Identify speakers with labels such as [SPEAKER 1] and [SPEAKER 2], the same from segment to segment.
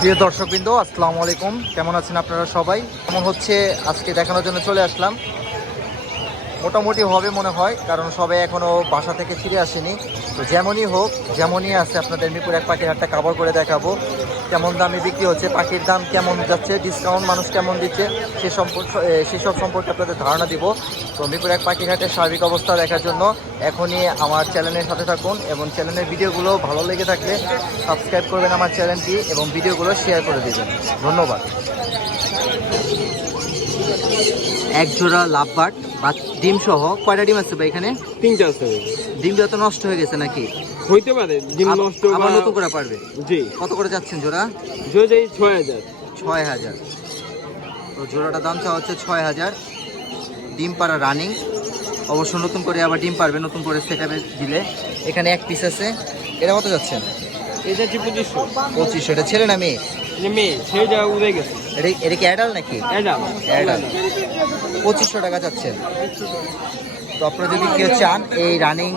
[SPEAKER 1] প্রিয় দর্শকবৃন্দ, আসসালামু আলাইকুম। কেমন আছেন আপনারা সবাই? কেমন হচ্ছে আজকে দেখানোর জন্য চলে আসলাম। মোটামুটি হবে মনে হয়, কারণ সবাই এখনও বাসা থেকে ফিরে আসেনি। তো যেমনই হোক, যেমনই আছে আপনাদের মিরপুর এক পাখির হাটটা কাভার করে দেখাবো। কেমন দামে বিক্রি হচ্ছে, পাখির দাম কেমন যাচ্ছে ডিসকাউন্ট মানুষ কেমন দিচ্ছে, সে সম্পর্ক সেসব সম্পর্কে আপনাদের ধারণা দিব। তো এক পাখির হাটের সার্বিক অবস্থা দেখার জন্য এখনই আমার চ্যানেলের সাথে থাকুন এবং চ্যানেলের ভিডিওগুলো ভালো লেগে থাকলে সাবস্ক্রাইব করবেন আমার চ্যানেলটি এবং ভিডিওগুলো শেয়ার করে দেবেন। ধন্যবাদ। এক জোড়া লাভবাট বা ডিম সহ কয়টা ডিম আছে ভাই এখানে?
[SPEAKER 2] তিনটা আছে।
[SPEAKER 1] ডিমটা তো নষ্ট হয়ে গেছে নাকি?
[SPEAKER 2] হইতে পারে ডিম নষ্ট
[SPEAKER 1] আবার নতুন করে পারবে?
[SPEAKER 2] জি।
[SPEAKER 1] কত করে যাচ্ছেন জোড়া?
[SPEAKER 2] জো যাই ছয় হাজার।
[SPEAKER 1] ছয় হাজার। তো জোড়াটা দাম চাওয়া হচ্ছে ছয় হাজার। ডিম পাড়া রানিং অবশ্য নতুন করে আবার ডিম পারবে নতুন করে সেট দিলে। এখানে এক পিস আছে। এটা কত যাচ্ছেন?
[SPEAKER 2] এটা হচ্ছে পঁচিশশো।
[SPEAKER 1] পঁচিশশো। এটা ছেলে না মেয়ে?
[SPEAKER 2] মেয়ে সেই যা উড়ে গেছে।
[SPEAKER 1] এটা এটা কি অ্যাডাল নাকি? অ্যাডাল পঁচিশশো টাকা যাচ্ছেন তো আপনারা যদি কেউ চান এই রানিং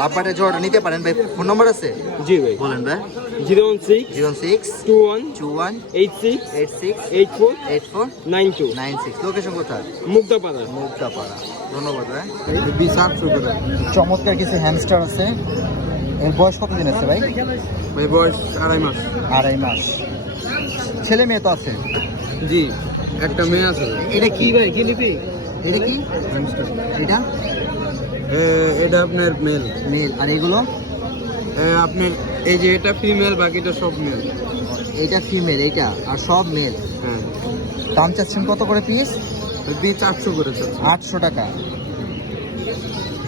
[SPEAKER 1] লাভবাটের জোড়াটা নিতে পারেন ভাই ফোন নম্বর আছে?
[SPEAKER 2] জি ভাই।
[SPEAKER 1] বলেন ভাই।
[SPEAKER 2] Zero one six
[SPEAKER 1] zero six
[SPEAKER 2] two one
[SPEAKER 1] two one
[SPEAKER 2] eight six
[SPEAKER 1] eight six
[SPEAKER 2] eight four
[SPEAKER 1] eight four
[SPEAKER 2] nine two.
[SPEAKER 1] Nine six. Location কোথায়?
[SPEAKER 2] মুগ্ধাপাড়া
[SPEAKER 1] মুক্তাপাড়া। ধন্যবাদ ভাই।
[SPEAKER 2] বিশ আটশো করে
[SPEAKER 1] চমৎকার কিছু হ্যামস্টার আছে। এর বয়স কতদিন আছে ভাই?
[SPEAKER 2] ভাই বয়স আড়াই মাস।
[SPEAKER 1] আড়াই মাস। ছেলে মেয়ে তো আছে।
[SPEAKER 2] জি একটা মেয়ে আছে।
[SPEAKER 1] এটা কি ভাই? কি লিপি? এটা কি? এটা?
[SPEAKER 2] এটা আপনার মেল।
[SPEAKER 1] মেল। আর এগুলো?
[SPEAKER 2] আপনার এই যে এটা ফিমেল বাকিটা সব মেল।
[SPEAKER 1] এটা ফিমেল এটা আর সব মেল।
[SPEAKER 2] হ্যাঁ।
[SPEAKER 1] দাম চাচ্ছেন কত করে পিস
[SPEAKER 2] বিচ আটশো করে
[SPEAKER 1] আটশো টাকা।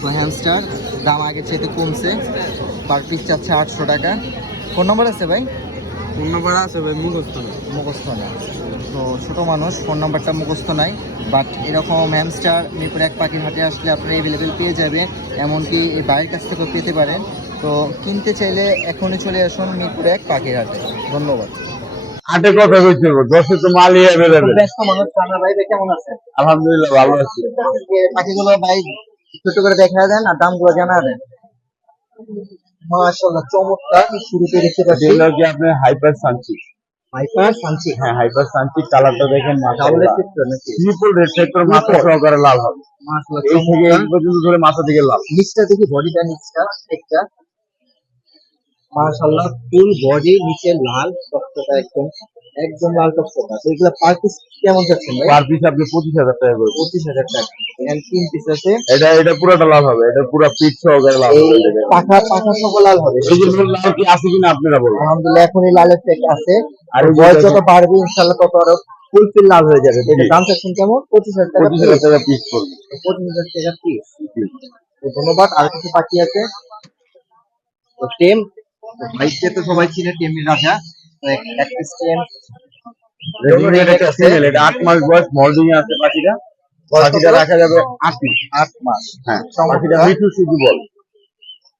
[SPEAKER 1] তো হ্যামস্টার দাম আগের চাইতে কমছে। পার পিস চাচ্ছে আটশো টাকা। ফোন নম্বর আছে ভাই?
[SPEAKER 2] ফোন নাম্বার আছে ভাই মুখস্থ না
[SPEAKER 1] মুখস্থ না তো ছোট মানুষ ফোন নাম্বারটা মুখস্থ নাই বাট এরকম হ্যামস্টার মিরপুর এক পাখির হাটে আসলে আপনারা অ্যাভেলেবেল পেয়ে যাবেন এমনকি এই বাড়ির কাছ থেকেও পেতে পারেন। তো কিনতে চাইলে এখনই চলে আসুন মিরপুর এক পাখির হাটে। ধন্যবাদ।
[SPEAKER 3] হাটে কথা কইতে হবে দশে তো মালই অ্যাভেলেবেল
[SPEAKER 1] ব্যস্ত মানুষ ভাই ভাই কেমন আছে?
[SPEAKER 3] আলহামদুলিল্লাহ ভালো আছি।
[SPEAKER 1] পাখিগুলো ভাই ছোট করে দেখা দেন আর দামগুলো জানা দেন। মাশাআল্লাহ চমৎকার শুরুতে দেখতে পাচ্ছি।
[SPEAKER 3] যেগুলো কি আপনি হাইপার সানচি
[SPEAKER 1] হাইপার সানচি
[SPEAKER 3] হ্যাঁ হাইপার সানচি কালারটা দেখেন মাশাআল্লাহ। ট্রিপল রেড সেক্টর মাথা সহকারে লাল হবে।
[SPEAKER 1] মাশাআল্লাহ
[SPEAKER 3] এই থেকে এই পর্যন্ত ধরে মাথা থেকে লাল।
[SPEAKER 1] নিচটা দেখি বডিটা নিচটা একটা মাশাআল্লাহ ফুল বডি নিচে লাল রক্তটা একদম একদম লাল টকটকা তো এগুলো পার পিস কেমন যাচ্ছে ভাই?
[SPEAKER 3] পার পিস আপনি পঁচিশ হাজার টাকা করে।
[SPEAKER 1] পঁচিশ হাজার টাকা। এখানে তিন পিস আছে।
[SPEAKER 3] এটা এটা পুরোটা লাল হবে। এটা পুরো পিঠ সহকারে লাল হবে।
[SPEAKER 1] পাখা পাখা সহ লাল হবে।
[SPEAKER 3] এই লাল কি আছে কিনা আপনারা বলুন।
[SPEAKER 1] আলহামদুলিল্লাহ এখনই লাল এফেক্ট আছে। আর বয়স যত বাড়বে ইনশাআল্লাহ তত আরও ফুলফিল লাল হয়ে যাবে। এটা দাম চাচ্ছেন কেমন? পঁচিশ হাজার টাকা
[SPEAKER 3] পঁচিশ হাজার টাকা পিস পড়বে।
[SPEAKER 1] পঁচিশ হাজার টাকা পিস ধন্যবাদ। আর কিছু বাকি আছে? তো টেম? ভাইকে তো সবাই চিনে টেমের রাজা।
[SPEAKER 3] আট মাস বয়স মল্ডিং আছে পাখিটা। পাখিটা রাখা যাবে আট
[SPEAKER 1] আট মাস।
[SPEAKER 3] হ্যাঁ।
[SPEAKER 1] চমৎকার।
[SPEAKER 3] পাখিটা মিঠু শুধু বল।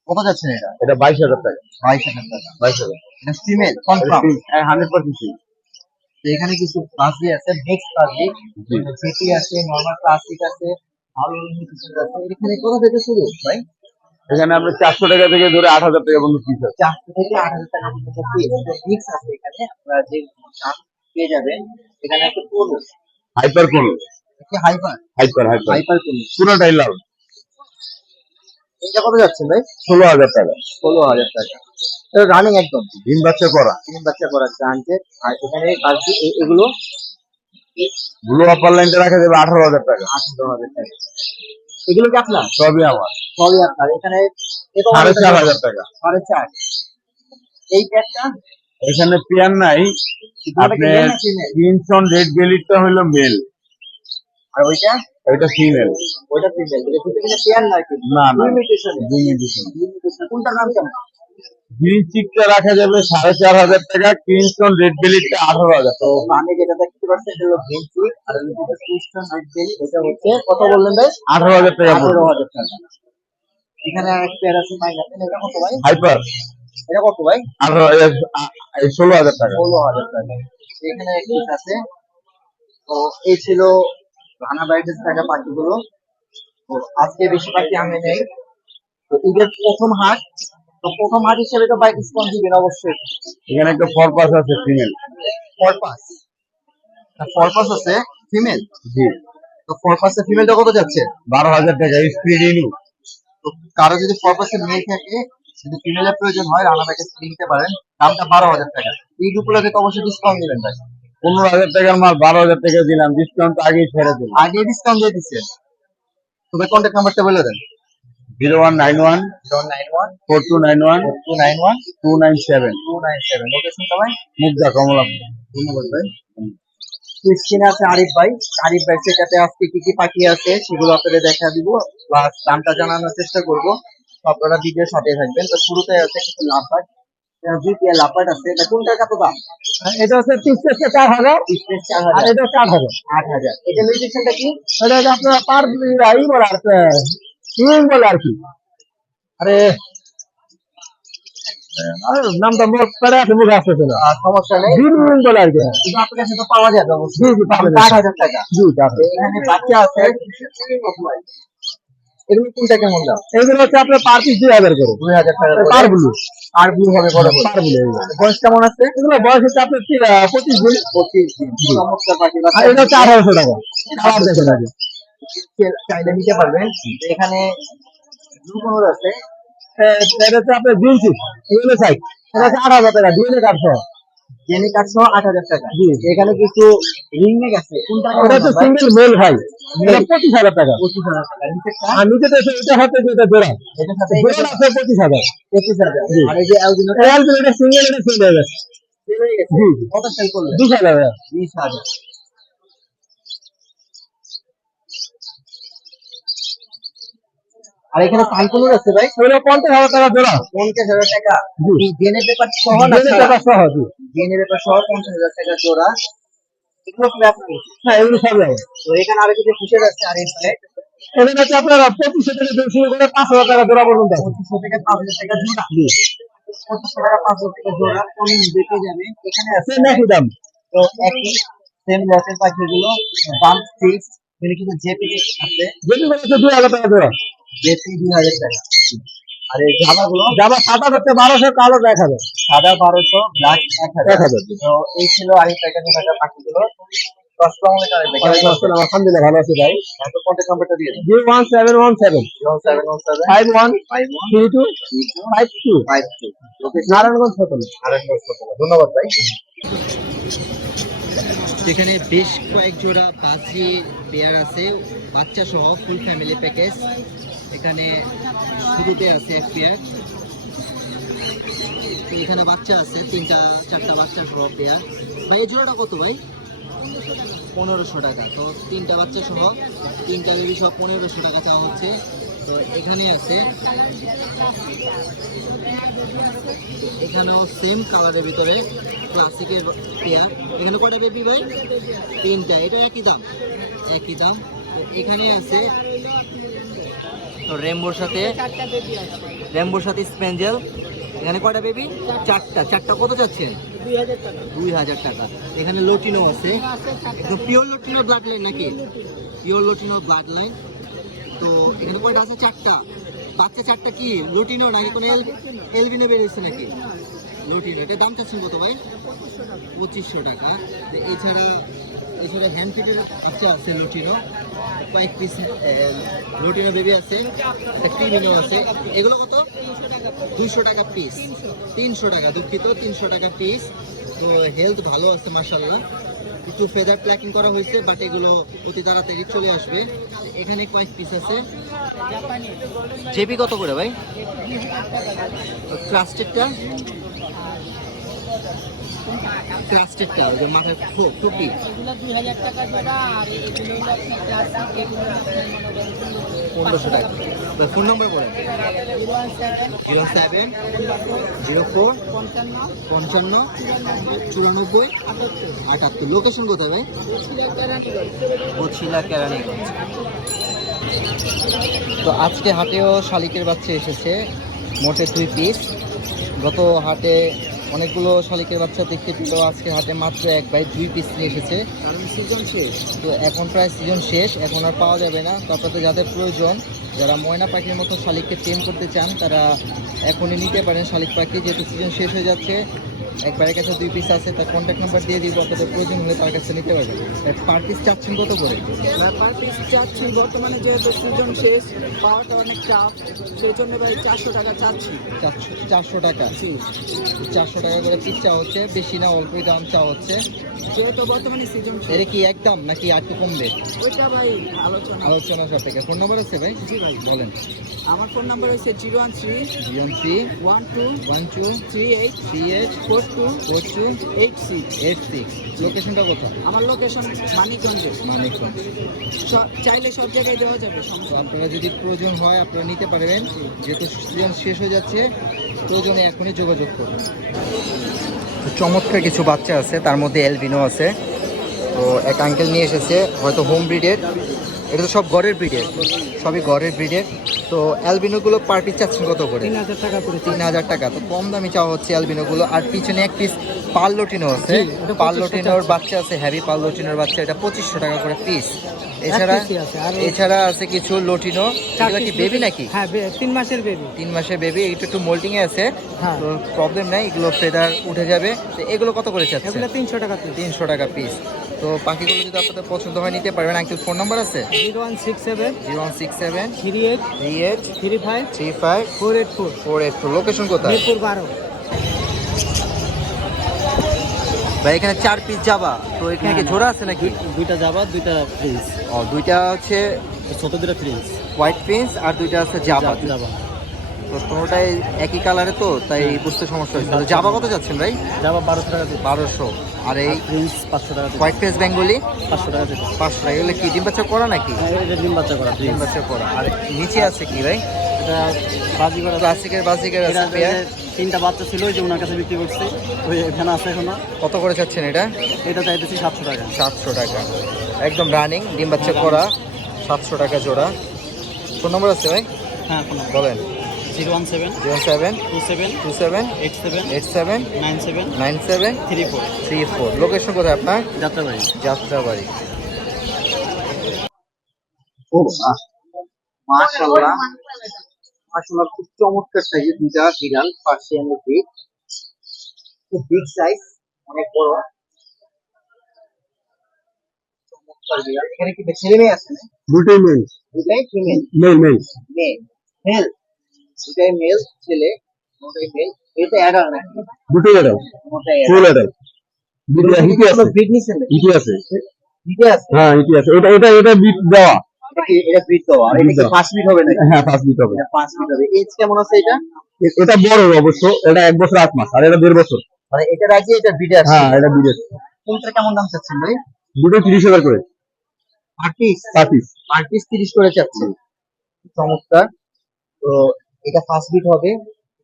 [SPEAKER 1] কত যাচ্ছেন এটা?
[SPEAKER 3] এটা বাইশ হাজার টাকা।
[SPEAKER 1] বাইশ হাজার টাকা।
[SPEAKER 3] বাইশ হাজার।
[SPEAKER 1] এটা ফিমেল কনফার্ম
[SPEAKER 3] হান্ড্রেড পার্সেন্ট
[SPEAKER 1] তো এখানে কিছু ক্লাসি আছে মিক্স ক্লাসি
[SPEAKER 3] জি।
[SPEAKER 1] সিটি আছে নর্মাল ক্লাসিক আছে ভালো কিছু আছে। এখানে কোথা থেকে শুরু ভাই
[SPEAKER 3] এখানে আপনার চারশো টাকা থেকে ধরে আট হাজার টাকা পর্যন্ত পিস আছে।
[SPEAKER 1] চারশো থেকে আট হাজার টাকা পর্যন্ত মিক্স আছে। এখানে। আপনারা যে পেয়ে যাবেন এখানে একটা পুরো
[SPEAKER 3] হাইপার কোন
[SPEAKER 1] হাইপার
[SPEAKER 3] হাইপার হাইপার
[SPEAKER 1] হাইপার কোন
[SPEAKER 3] পুরোটাই লাল।
[SPEAKER 1] এটা কত যাচ্ছে ভাই?
[SPEAKER 3] ষোলো হাজার টাকা।
[SPEAKER 1] ষোলো হাজার টাকা। রানিং একদম।
[SPEAKER 3] ডিম বাচ্চা করা।
[SPEAKER 1] তিন বাচ্চা করা জানছে আর এখানে বাকি এগুলো?
[SPEAKER 3] ব্লু আপার লাইনটা রাখা যাবে আঠারো হাজার টাকা।
[SPEAKER 1] আঠারো হাজার টাকা। এগুলো কি আপনার?
[SPEAKER 3] সবই আমার।
[SPEAKER 1] সবই আপনার। এখানে
[SPEAKER 3] সাড়ে চার হাজার টাকা।
[SPEAKER 1] সাড়ে চার। এই প্যাকটা
[SPEAKER 3] এখানে পেয়ার নাই। আপনার তিনশন রেড বেলিটটা হলো মেল
[SPEAKER 1] আর ওইটা?
[SPEAKER 3] এটা ফিমেল
[SPEAKER 1] ওইটা ফিমেল এটা দুটো কিনা পেয়ার না কি
[SPEAKER 3] না না।
[SPEAKER 1] Limitation
[SPEAKER 3] Limitation।
[SPEAKER 1] কোনটার নাম কেমন?
[SPEAKER 3] গ্রিন চিকটা রাখা যাবে সাড়ে চার হাজার টাকা ক্রিমসন রেড বেলিটটা আঠারো হাজার।
[SPEAKER 1] তো আমি যেটা দেখতে পাচ্ছি এটা হলো গ্রিন চিক আর এটা রেড বেল এটা হচ্ছে কত বললেন ভাই?
[SPEAKER 3] আঠারো হাজার টাকা
[SPEAKER 1] আঠারো হাজার টাকা। এখানে আর এক পেয়ার আছে মাইনাস এটা কত ভাই?
[SPEAKER 3] হাইপার
[SPEAKER 1] এটা কত ভাই?
[SPEAKER 3] আঠারো ষোলো হাজার টাকা।
[SPEAKER 1] ষোলো হাজার টাকা। এখানে এক পিস আছে। তো এই ছিল রানা বাইটের টাকা পাখিগুলো। তো আজকে বেশি পাখি আমি নেই। তো ঈদের প্রথম হাট। তো প্রথম হাট হিসেবে তো বাইক ডিসকাউন্ট দিবেন অবশ্যই।
[SPEAKER 4] এখানে একটা ফরপাস আছে ফিমেল
[SPEAKER 1] ফরপাস ফরপাস আছে ফিমেল
[SPEAKER 4] জি।
[SPEAKER 1] তো ফরপাসে ফিমেলটা কত যাচ্ছে?
[SPEAKER 4] বারো হাজার টাকা স্পিড ইনু
[SPEAKER 1] তো কারও যদি ফরপাসে মেল থাকে যদি ফিমেলের প্রয়োজন হয় রানা বাইকে নিতে পারেন। দামটা বারো হাজার টাকা। এই উপলক্ষে তো অবশ্যই ডিসকাউন্ট দিবেন ভাই।
[SPEAKER 4] পনেরো হাজার টাকার মাল বারো হাজার টাকা দিলাম। ডিসকাউন্ট আগেই ছেড়ে দিলাম।
[SPEAKER 1] আগে ডিসকাউন্ট দিয়ে দিচ্ছে তবে কন্ট্যাক্ট নাম্বারটা বলে দেন।
[SPEAKER 4] Zero one nine one
[SPEAKER 1] zero nine one
[SPEAKER 4] four two nine one
[SPEAKER 1] two nine one
[SPEAKER 4] two nine seven.
[SPEAKER 1] Two nine seven. লোকেশনটা ভাই
[SPEAKER 4] মুগ্ধা কমলাপুর।
[SPEAKER 1] ধন্যবাদ ভাই। স্ক্রিনে আছে আরিফ ভাই। আরিফ ভাই সেটাতে আজকে কি কি পাখি আছে সেগুলো আপনাদের দেখা দিব প্লাস দামটা জানানোর চেষ্টা করব। আপনারা ভিডিও সাথে থাকবেন। তো শুরুতে আছে কিছু লাভবাট দুই পেয়ার লাভবাট আছে। এটা কোনটার কত দাম?
[SPEAKER 5] এটা হচ্ছে তিরিশ চার হাজার।
[SPEAKER 1] চার হাজার।
[SPEAKER 5] এটা চার হাজার।
[SPEAKER 1] আট হাজার। এটা মিউজিশিয়ানটা কি?
[SPEAKER 5] এটা আপনার পার ই বলে আর সুইমিং বলে আর কি? আরে নামটা মোট আছে মুখে আসতেছে না।
[SPEAKER 1] সমস্যা নেই।
[SPEAKER 5] বলে আর কি
[SPEAKER 1] কিন্তু আপনার কাছে তো পাওয়া যাবে অবশ্যই।
[SPEAKER 5] জি, পাবেন।
[SPEAKER 1] টাকা।
[SPEAKER 5] জি
[SPEAKER 1] এখানে বাচ্চা আছে। এগুলো কোনটা কেমন দাম?
[SPEAKER 5] এগুলো হচ্ছে আপনার পার পিস দুই হাজার করে।
[SPEAKER 1] দুই হাজার টাকা
[SPEAKER 5] পার ব্লু
[SPEAKER 1] আর ব্লু হবে বড়
[SPEAKER 5] পার ব্লু
[SPEAKER 1] বয়স কেমন আছে?
[SPEAKER 5] এগুলো বয়স হচ্ছে আপনার পঁচিশ দিন।
[SPEAKER 1] পঁচিশ দিন। চমৎকার পাখি
[SPEAKER 5] এটা হচ্ছে আঠারোশো টাকা। কালার দেখেন আগে
[SPEAKER 1] চাইলে নিতে পারবেন। এখানে ব্লু আছে।
[SPEAKER 5] এটা হচ্ছে আপনার জিন্সি এগুলো সাইজ এটা হচ্ছে আট হাজার টাকা ডিএনএ কার্ডসহ
[SPEAKER 1] জেনি কাটছো আট হাজার টাকা
[SPEAKER 5] জি।
[SPEAKER 1] এখানে কিছু রিং নেক আছে কোনটা
[SPEAKER 5] এটা হচ্ছে সিঙ্গেল মেল ভাই এটা পঁচিশ হাজার টাকা
[SPEAKER 1] পঁচিশ হাজার টাকা
[SPEAKER 5] আর নিচে তো এটা হচ্ছে যে এটা জোড়া
[SPEAKER 1] এটার সাথে
[SPEAKER 5] জোড়া আছে পঁচিশ হাজার
[SPEAKER 1] পঁচিশ হাজার। আর এই যে অ্যালবিনো
[SPEAKER 5] এটা সিঙ্গেল এটা সেল হয়ে গেছে
[SPEAKER 1] কত সেল করলে
[SPEAKER 5] বিশ হাজার
[SPEAKER 1] বিশ হাজার আর এখানে সাইকুলর আছে ভাই।
[SPEAKER 5] ওগুলো পঞ্চাশ হাজার টাকা জোড়া।
[SPEAKER 1] পঞ্চাশ হাজার টাকা। জেনে পেপার সহ না
[SPEAKER 5] টাকা সহ?
[SPEAKER 1] জেনে পেপার সহ পঞ্চাশ হাজার টাকা জোড়া। এগুলো কি আপনি
[SPEAKER 5] হ্যাঁ এগুলো সব লাগে।
[SPEAKER 1] তো এখানে আরও কিছু খুশি আছে আর এখানে
[SPEAKER 5] এখানে হচ্ছে আপনার পঁচিশশো থেকে শুরু করে পাঁচ হাজার টাকা জোড়া পর্যন্ত আছে।
[SPEAKER 1] পঁচিশশো থেকে পাঁচ হাজার টাকা জোড়া। পঁচিশশো টাকা পাঁচ হাজার টাকা জোড়া। কম দেখে যাবে এখানে আছে
[SPEAKER 5] একই দাম।
[SPEAKER 1] তো একই সেম লটের পাখিগুলো বাম্প ফিক্স কিন্তু জেপি আছে।
[SPEAKER 5] যেটি বলেছে দুই হাজার টাকা জোড়া।
[SPEAKER 1] দুই হাজার টাকা আর এই জামাগুলো
[SPEAKER 5] যাবার সাদা হচ্ছে বারোশো কালো এক হাজার।
[SPEAKER 1] সাদা বারোশো ব্ল্যাক এক হাজার। তো এই ছিল পাখিগুলো।
[SPEAKER 5] আলহামদুলিল্লাহ ভালো আছি ভাই।
[SPEAKER 1] এত কন্ট্যাক্ট নাম্বারটা দিয়ে
[SPEAKER 5] zero one seven one
[SPEAKER 1] seven. One seven
[SPEAKER 5] five one
[SPEAKER 1] five one.
[SPEAKER 5] Three two five two.
[SPEAKER 1] Five two.
[SPEAKER 5] Narayanganj সতেরো।
[SPEAKER 1] ধন্যবাদ ভাই।
[SPEAKER 2] যেখানে বেশ কয়েক জোড়া বাজি পেয়ার আছে, বাচ্চা সহ ফুল ফ্যামিলি প্যাকেজ এখানে শুরুতে আছে এক পেয়ার এখানে বাচ্চা আছে, তিনটা, চারটা বাচ্চা সহ পেয়ার ভাই, এই জোড়াটা কত ভাই? পনেরোশো টাকা। তো তিনটা বাচ্চা সহ, তিনটা বেবি সহ পনেরোশো টাকা চাওয়া হচ্ছে। তো এখানে আছে, এখানেও সেম কালারের ভিতরে। ক্লাসিকের পেয়ার এখানে কয়টা বেবি ভাই? তিনটা। এটা একই দাম? একই দাম। এখানে আছে তো রেমবোর সাথে রেমবোর সাথে স্পেঞ্জেল এখানে কয়টা বেবি চারটা। চারটা কত যাচ্ছেন দুই হাজার টাকা। এখানে লটিনো আছে। একদম পিওর লটিনো ব্লাড লাইন নাকি? পিওর লোটিনো ব্লাড লাইন তো এখানে কয়টা আছে? চারটা। বাচ্চা চারটা কি? লোটিনো নাকি কোনো এল এলবিনো বেরিয়েছে নাকি? লোটিনো এটা দাম চাচ্ছেন কত ভাই? পঁচিশশো টাকা। এছাড়া এছাড়া হ্যান্ড ফিটের বাচ্চা আছে লোটিনো। কয়েক পিস লোটিনো বেবি আছে একটা ক্রিমিনো আছে। এগুলো কত? দুইশো টাকা পিস তিনশো টাকা দুঃখিত তিনশো টাকা পিস তো হেলথ ভালো আছে মার্শাল্লাহ একটু ফেদার প্ল্যাকিং করা হয়েছে বাট এগুলো অতি তাড়াতাড়ি চলে আসবে। এখানে কয়েক পিস আছে। জেপি কত করে ভাই? ক্রাস্টেডটা ক্রাস্টেডটা ওই যে মাথায় ফো- টুপি পনেরোশো টাকা। ফোন নম্বর বলেন। জিরো সেভেন জিরো ফোর পঞ্চান্ন চুরানব্বই আটাত্তর। লোকেশন কোথায় ভাই? বছিলা কেরানীগঞ্জ। তো আজকে হাটেও শালিকের বাচ্চা এসেছে মোটে দুই পিস গত হাটে অনেকগুলো শালিকের বাচ্চা দেখতে পেল আজকে হাতে মাত্র এক বাই দুই পিস নিয়ে এসেছে। কারণ সিজন শেষ। তো এখন প্রায় সিজন শেষ এখন আর পাওয়া যাবে না। তো আপনাদের যাদের প্রয়োজন
[SPEAKER 4] যারা ময়না পাখির মতো শালিককে টেম করতে চান তারা এখনই নিতে পারেন শালিক পাখি যেহেতু সিজন শেষ হয়ে যাচ্ছে। একবারের কাছে দুই পিস আছে তার কন্ট্যাক্ট নাম্বার দিয়ে দিব আপনাদের প্রয়োজন হলে তার কাছে নিতে পারবেন। পার পিস চাচ্ছেন কত করে?
[SPEAKER 6] পার পিস চাচ্ছি বর্তমানে যেহেতু সিজন শেষ পাওয়াটা অনেক চাপ সেই জন্য ভাই চারশো টাকা চাচ্ছি।
[SPEAKER 4] চারশো টাকা। চারশো টাকা করে পিস চা হচ্ছে বেশি না অল্পই দাম চা হচ্ছে।
[SPEAKER 6] যেহেতু বর্তমানে সিজন
[SPEAKER 4] এর কি একদম নাকি আর একটু কমবে?
[SPEAKER 6] ওইটা ভাই আলোচনা।
[SPEAKER 4] আলোচনা সাপেক্ষে। ফোন নাম্বার আছে ভাই?
[SPEAKER 6] জি ভাই।
[SPEAKER 4] বলেন।
[SPEAKER 6] আমার ফোন নাম্বার হচ্ছে zero one three
[SPEAKER 4] zero three
[SPEAKER 6] one two
[SPEAKER 4] one two
[SPEAKER 6] three eight
[SPEAKER 4] three eight
[SPEAKER 6] four two
[SPEAKER 4] four two
[SPEAKER 6] eight six
[SPEAKER 4] eight six লোকেশনটা কোথায়?
[SPEAKER 6] আমার লোকেশন মানিকগঞ্জে।
[SPEAKER 4] মানিকগঞ্জ।
[SPEAKER 6] চাইলে সব জায়গায় দেওয়া যাবে সমস্যা
[SPEAKER 4] আপনারা যদি প্রয়োজন হয় আপনারা নিতে পারবেন। যেহেতু সিজন শেষ হয়ে যাচ্ছে প্রয়োজনে এখনই যোগাযোগ করুন। চমৎকার কিছু বাচ্চা আছে তার মধ্যে এলবিনো আছে। তো এক আঙ্কেল নিয়ে এসেছে হয়তো হোম ব্রিডের এটা তো সব গড়ের ব্রিডের সবই গড়ের ব্রিডের তো অ্যালবিনোগুলো পার পিস চাচ্ছেন কত করে?
[SPEAKER 6] তিন হাজার টাকা করে
[SPEAKER 4] তিন হাজার টাকা তো কম দামি চাওয়া হচ্ছে অ্যালবিনোগুলো। আর পিছনে এক পিস পার্লোটিনো আছে। পার্লোটিনোর বাচ্চা আছে হ্যাভি পার্লোটিনোর বাচ্চা এটা পঁচিশশো টাকা করে পিস এছাড়া
[SPEAKER 6] আছে,
[SPEAKER 4] এছাড়া আছে কিছু লোটিনো এগুলো কি বেবি নাকি?
[SPEAKER 6] হ্যাঁ তিন মাসের বেবি
[SPEAKER 4] তিন মাসের বেবি একটু একটু মোল্টিং এ আছে।
[SPEAKER 6] হ্যাঁ।
[SPEAKER 4] তো প্রবলেম নাই এগুলো ফেদার উঠে যাবে। তো এগুলো কত করে চাচ্ছে
[SPEAKER 6] এগুলো তিনশো টাকা
[SPEAKER 4] তিনশো টাকা পিস তো পাখিগুলো যদি আপনাদের পছন্দ হয় নিতে পারবেন। আঙ্কেল ফোন নাম্বার আছে?
[SPEAKER 6] Zero one six seven
[SPEAKER 4] zero one six seven
[SPEAKER 6] three eight
[SPEAKER 4] three eight
[SPEAKER 6] three five
[SPEAKER 4] three five
[SPEAKER 6] four eight four
[SPEAKER 4] four eight four. Location কোথায়?
[SPEAKER 6] মিরপুর বারো।
[SPEAKER 4] ভাই এখানে চার পিস যাবা তো এখানে কি জোড়া আছে নাকি?
[SPEAKER 2] দুইটা যাবা দুইটা প্রিন্স
[SPEAKER 4] ও দুইটা হচ্ছে
[SPEAKER 2] ছোট দুইটা প্রিন্স
[SPEAKER 4] হোয়াইট প্রিন্স আর দুইটা আছে জাবা। তো কোনোটাই একই কালারে তো তাই বুঝতে সমস্যা হচ্ছে তো জাবা কত যাচ্ছেন ভাই?
[SPEAKER 2] যাবা বারোশো টাকা
[SPEAKER 4] বারোশো। আর এই
[SPEAKER 2] প্রিন্স পাঁচশো টাকা
[SPEAKER 4] হোয়াইট ফেস বেঙ্গলি
[SPEAKER 2] পাঁচশো টাকা
[SPEAKER 4] পাঁচশো টাকা। এগুলো কি ডিম বাচ্চা করা নাকি?
[SPEAKER 2] ডিম বাচ্চা করা
[SPEAKER 4] ডিম বাচ্চা করা। আর নিচে আছে কি ভাই?
[SPEAKER 2] এটা বাজি করা।
[SPEAKER 4] ক্লাসিকের বাসিকের আছে
[SPEAKER 2] তিনটা বাচ্চা ছিল ওই যে ওনার কাছে বিক্রি করছে। ওই এখানে আছে এখনও।
[SPEAKER 4] কত করে চাচ্ছেন এটা?
[SPEAKER 2] এটা চাইতেছি সাতশো টাকা।
[SPEAKER 4] সাতশো টাকা। একদম রানিং ডিম বাচ্চা করা সাতশো টাকা জোড়া। ফোন নম্বর আছে ভাই?
[SPEAKER 2] হ্যাঁ
[SPEAKER 4] বলেন।
[SPEAKER 2] Zero one seven
[SPEAKER 4] zero seven
[SPEAKER 2] two seven
[SPEAKER 4] two seven
[SPEAKER 2] eight seven
[SPEAKER 4] eight seven
[SPEAKER 2] nine seven
[SPEAKER 4] nine seven
[SPEAKER 2] three four
[SPEAKER 4] three four. Location কোথায় আপনার?
[SPEAKER 2] যাত্রাবাড়ি।
[SPEAKER 4] যাত্রাবাড়ি।
[SPEAKER 1] ও মাশাআল্লাহ। মাশাআল্লাহ খুব চমৎকার দুইটা বিড়াল পার্সিয়ানের ব্রিড খুব বিগ সাইজ অনেক বড়। চমৎকার বিড়াল। এখানে কি ছেলে মেয়ে আছে না?
[SPEAKER 3] দুটোই
[SPEAKER 1] দুটাই
[SPEAKER 3] মেল মেল
[SPEAKER 1] মেয়ে মেল দুটাই মেল ছেলে দুটাই মেল এটা অ্যাডাল্ট নাকি
[SPEAKER 3] দুটোই
[SPEAKER 1] ওটাই
[SPEAKER 3] ফুল এরাও হিটে আছে।
[SPEAKER 1] নাকি?
[SPEAKER 3] আছে।
[SPEAKER 1] হিটে আছে?
[SPEAKER 3] হ্যাঁ হিটে আছে। এটা এটা এটা বিট দেওয়া।
[SPEAKER 1] এটা এটা তো আর এটা কি
[SPEAKER 3] দেওয়া।
[SPEAKER 1] পাঁচ মিনিট হবে নাকি?
[SPEAKER 3] হ্যাঁ পাঁচ দিতে হবে।
[SPEAKER 1] এটা পাঁচ মিনিট হবে। এজ কেমন আছে এটা?
[SPEAKER 3] এটা বড় অবশ্য। এটা এক বছর আট মাস। আর এটা দেড় বছর।
[SPEAKER 1] মানে এটার আগে এটা ব্রিডে আছে।
[SPEAKER 3] হ্যাঁ এটা বিটের
[SPEAKER 1] কোনটা কেমন দাম চাচ্ছেন ভাই?
[SPEAKER 3] দুটো তিরিশ হাজার করে।
[SPEAKER 1] পিস
[SPEAKER 3] পার পিস
[SPEAKER 1] তিরিশ করে চাচ্ছেন। চমৎকার। তো এটা ফার্স্ট বিট হবে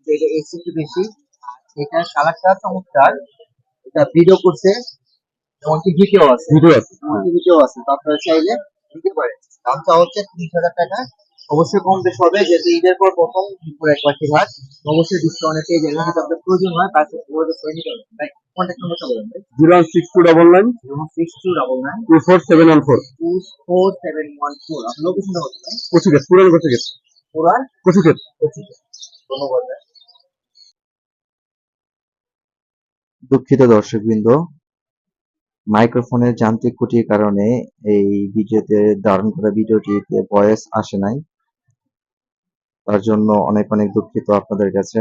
[SPEAKER 1] এটা এসি একটু বেশি। এটা কালারটা চমৎকার। এটা ভিডিও করছে এমনকি ভিডিও আছে।
[SPEAKER 3] ভিডিও আছে
[SPEAKER 1] এমনকি ভিডিও আছে। তো আপনারা চাইলে নিতে পারেন। দামটা হচ্ছে তিরিশ হাজার টাকা। অবশ্যই কম বেশ হবে যেহেতু ঈদের পর প্রথম মিরপুর এক পাখি ঘাট অবশ্যই ডিসকাউন্টে পেয়ে যাবেন। যদি আপনার প্রয়োজন হয় কাছে যোগাযোগ করে নিতে পারেন। ভাই কন্ট্যাক্ট নাম্বারটা বলেন ভাই।
[SPEAKER 3] Zero six two double nine.
[SPEAKER 1] Zero six two double nine.
[SPEAKER 3] Two four seven one four.
[SPEAKER 1] Two four seven one four. আপনার লোকেশনটা বলতে ভাই।
[SPEAKER 3] কচুক্ষেত পুরান কচুক্ষেত কচুক্ষেত
[SPEAKER 1] ধন্যবাদ।
[SPEAKER 4] দুঃখিত দর্শকবৃন্দ মাইক্রোফোনের যান্ত্রিক ত্রুটির কারণে এই ভিডিওতে ধারণ করা ভিডিওটিতে ভয়েস আসে নাই। তার জন্য অনেক অনেক দুঃখিত আপনাদের কাছে।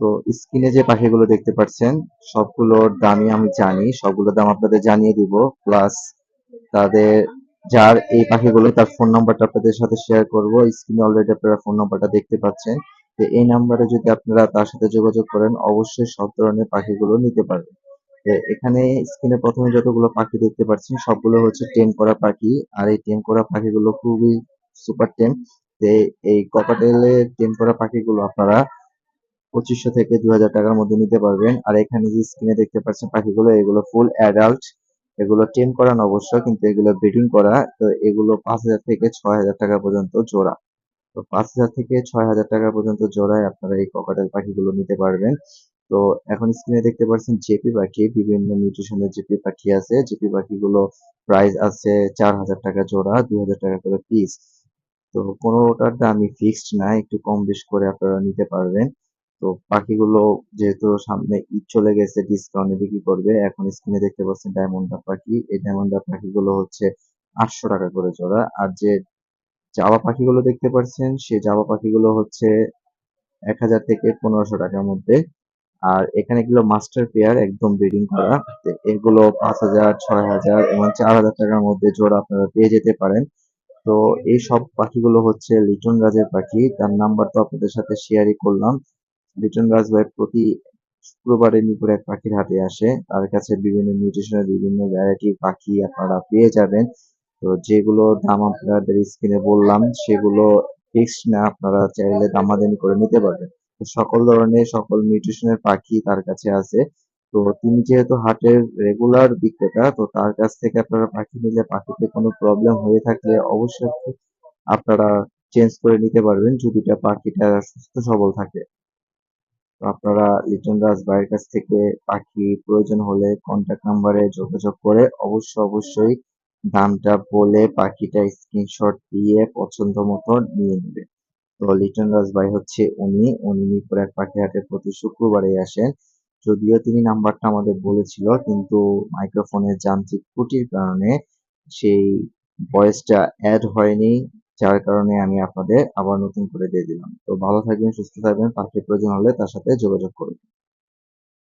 [SPEAKER 4] তো স্ক্রিনে যে পাখিগুলো দেখতে পাচ্ছেন সবগুলোর দামই আমি জানি সবগুলোর দাম আপনাদের জানিয়ে দিব প্লাস তাদের যার এই পাখিগুলো, তার ফোন নাম্বারটা আপনাদের সাথে শেয়ার করব। স্ক্রিনে অলরেডি আপনারা ফোন নাম্বারটা দেখতে পাচ্ছেন। তো এই নাম্বারে যদি আপনারা তার সাথে যোগাযোগ করেন, অবশ্যই সব ধরনের পাখিগুলো নিতে পারবেন। এখানে স্ক্রিনে প্রথমে যতগুলো পাখি দেখতে পাচ্ছেন, সবগুলো হচ্ছে টেম করা পাখি। আর এই টেম করা পাখিগুলো খুবই সুপার টেম এই ককাটেলে টেম করা পাখিগুলো আপনারা পঁচিশশো থেকে দু হাজার টাকার মধ্যে নিতে পারবেন। আর এখানে যে স্ক্রিনে দেখতে পাচ্ছেন পাখিগুলো, এগুলো ফুল অ্যাডাল্ট এগুলো টেম করানো অবশ্য, কিন্তু এগুলো ব্রিডিং করা, তো এগুলো পাঁচ হাজার থেকে ছয় হাজার টাকা পর্যন্ত জোড়া। তো পাঁচ হাজার থেকে ছয় হাজার টাকা পর্যন্ত জোড়ায় আপনারা এই ককাটেল পাখিগুলো নিতে পারবেন। তো এখন স্ক্রিনে দেখতে পাচ্ছেন জেপি পাখি, বিভিন্ন নিউট্রিশনের জেপি পাখি আছে। জেপি পাখিগুলো প্রাইস আছে চার হাজার টাকা জোড়া, দুই হাজার টাকা করে পিস তো কোনোটার দামই ফিক্সড না, একটু কম বেশ করে আপনারা নিতে পারবেন। তো পাখিগুলো যেহেতু সামনে ঈদ চলে গেছে ডিসকাউন্টে বিক্রি করবে, এখন স্ক্রিনে দেখতে পাচ্ছেন ডায়মন্ড পাখি। এই ডায়মন্ড পাখিগুলো হচ্ছে আটশো টাকা করে জোড়া। আর যে জাবা পাখিগুলো দেখতে পাচ্ছেন সেই জাবা পাখিগুলো হচ্ছে এক হাজার থেকে পনেরোশো টাকার মধ্যে। আর এখানে এগুলো মাস্টার পেয়ার একদম ব্রিডিং করা। এগুলো পাঁচ হাজার, ছয় হাজার এবং চার হাজার টাকার মধ্যে জোড়া আপনারা পেয়ে যেতে পারেন। তো এই সব পাখিগুলো হচ্ছে লিটন রাজের পাখি। তার নাম্বার তো আপনাদের সাথে শেয়ারই করলাম। লিটন রাজ প্রতি শুক্রবারে মিরপুর এক পাখির হাটে আসে। তার কাছে বিভিন্ন নিউট্রিশনের বিভিন্ন ভ্যারাইটির পাখি আপনারা পেয়ে যাবেন। তো যেগুলো দাম আপনাদের স্ক্রিনে বললাম, সেগুলো ফিক্সড না, আপনারা চাইলে দামাদামি করে নিতে পারবেন। তো সকল ধরনের, সকল নিউট্রিশনের পাখি তার কাছে আছে। তো তিনি যেহেতু হাটের রেগুলার বিক্রেতা, তো তার কাছ থেকে আপনারা পাখি নিলে পাখিতে কোনো প্রবলেম হয়ে থাকলে অবশ্যই আপনারা চেঞ্জ করে নিতে পারবেন যদিটা পাখিটা সুস্থ সবল থাকে। আপনারা লিটন রাজ ভাইয়ের কাছ থেকে পাখি প্রয়োজন হলে কন্ট্যাক্ট নাম্বারে যোগাযোগ করে অবশ্য অবশ্যই দামটা বলে পাখিটা স্ক্রিনশট দিয়ে পছন্দ মতো নিয়ে নেবে। তো লিটন রাজ ভাই হচ্ছে উনি উনি মিরপুর এক পাখি হাটে প্রতি শুক্রবারে আসেন। যদিও তিনি নাম্বারটা আমাদের বলেছিল, কিন্তু মাইক্রোফোনের যান্ত্রিক ত্রুটির কারণে সেই ভয়েসটা অ্যাড হয়নি। যার কারণে আমি আপনাদের আবার নতুন করে দিয়ে দিলাম। তো ভালো থাকবেন, সুস্থ থাকবেন, পাখির প্রয়োজন হলে তার সাথে যোগাযোগ করবেন।